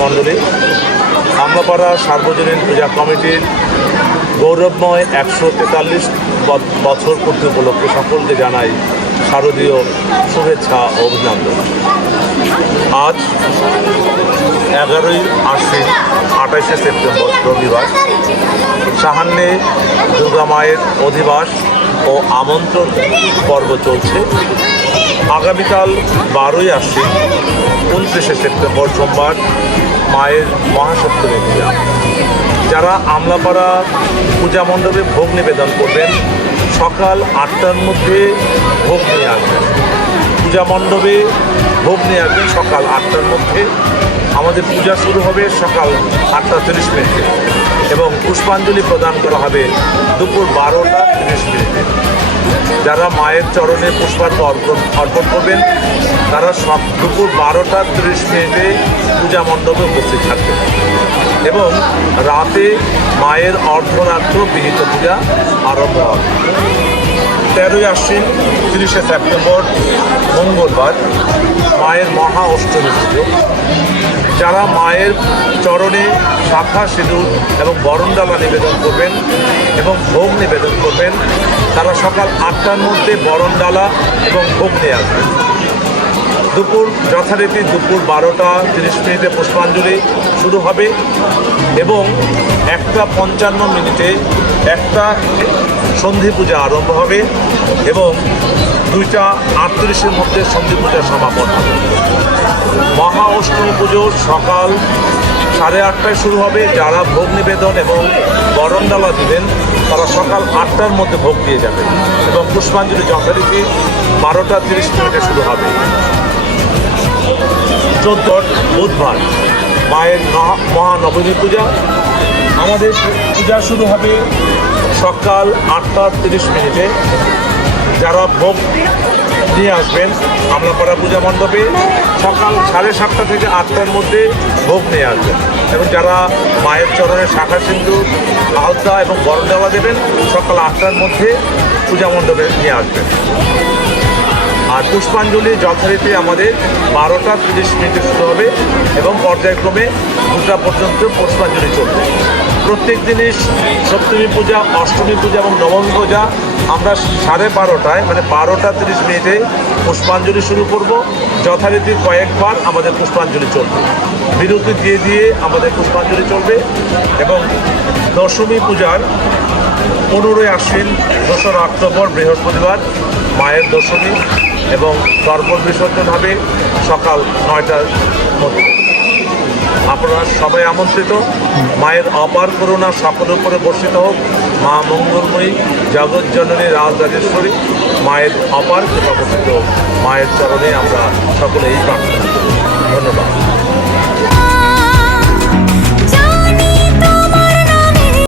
নেতৃমণ্ডলী, আমলাপাড়া সার্বজনীন পূজা কমিটির গৌরবময় 143 বছর পূর্তি উপলক্ষে সকলকে জানাই শারদীয় শুভেচ্ছা ও অভিনন্দন। আজ 11ই আশ্বিন 28শে সেপ্টেম্বর রবিবার সাহান্নে দুর্গা মায়ের অধিবাস ও আমন্ত্রণ পর্ব চলছে। আগামীকাল 12ই আশ্বিন 29শে সেপ্টেম্বর সোমবার মায়ের মহাসপ্তমী পূজা। যারা আমলাপাড়া পূজা মণ্ডপে ভোগ নিবেদন করবেন সকাল 8টার মধ্যে ভোগ নিয়ে আসবেন। পূজা মণ্ডপে ভোগ নিয়ে আসবেন সকাল 8টার মধ্যে। আমাদের পূজা শুরু হবে সকাল 8:30 এবং পুষ্পাঞ্জলি প্রদান করা হবে দুপুর 12:30। যারা মায়ের চরণে পুষ্পার্ঘ অর্পণ করবেন তারা সব দুপুর 12:30 পূজা মণ্ডপে উপস্থিত থাকবেন এবং রাতে মায়ের অর্ধরাত্র বিহিত পূজা আরম্ভ হবে। 13ই আশ্বিন 30শে সেপ্টেম্বর মঙ্গলবার মায়ের মহা অষ্টমী পুজো। যারা মায়ের চরণে শাখা সিঁদুর এবং বরণডালা নিবেদন করবেন এবং ভোগ নিবেদন করবেন তারা সকাল 8টার মধ্যে বরণডালা এবং ভোগ নিয়ে আসবেন। দুপুর যথারীতি দুপুর 12:30 পুষ্পাঞ্জলি শুরু হবে এবং 1:55 একটা সন্ধি পূজা আরম্ভ হবে এবং 2:38 মধ্যে সন্ধি পূজা সমাপন হবে। মহা অষ্টমী পুজো সকাল 8:30টায় শুরু হবে। যারা ভোগ নিবেদন এবং বরণডালা দিবেন তারা সকাল 8টার মধ্যে ভোগ দিয়ে যাবেন এবং পুষ্পাঞ্জলি যথারীতি 12:30 শুরু হবে। 14 বুধবার মায়ের মহানবমী পূজা। আমাদের পূজা শুরু হবে সকাল 8:30। যারা ভোগ নিয়ে আসবেন আমলাপাড়া পূজা মণ্ডপে সকাল 7:30 থেকে 8টার মধ্যে ভোগ নিয়ে আসবেন এবং যারা মায়ের চরণে শাখা সিঁদুর আলতা এবং বরণডালা দেবেন সকাল 8টার মধ্যে পূজা মণ্ডপে নিয়ে আসবেন। আর পুষ্পাঞ্জলি যথারীতি আমাদের 12:30 শুরু হবে এবং পর্যায়ক্রমে 2টা পর্যন্ত পুষ্পাঞ্জলি চলবে। প্রত্যেক দিনই সপ্তমী পূজা, অষ্টমী পূজা এবং নবমী পূজা আমরা 12:30 মানে 12:30 পুষ্পাঞ্জলি শুরু করব। যথারীতি কয়েকবার আমাদের পুষ্পাঞ্জলি চলবে, বিরতি দিয়ে দিয়ে আমাদের পুষ্পাঞ্জলি চলবে এবং দশমী পূজার 15ই আশ্বিন 2রা অক্টোবর বৃহস্পতিবার মায়ের দশমী এবং দর্পণ বিসর্জন হবে সকাল 9টার মধ্যে। আপনারা সবাই আমন্ত্রিত। মায়ের অপার করুণা সকলের উপরে বর্ষিত হোক। মা মঙ্গলময়ী জগৎজননী রাজরাজেশ্বরী মায়ের অপার কৃপা বর্ষিত হোক। মায়ের চরণে আমরা সকলে এই প্রার্থনা করি। ধন্যবাদ।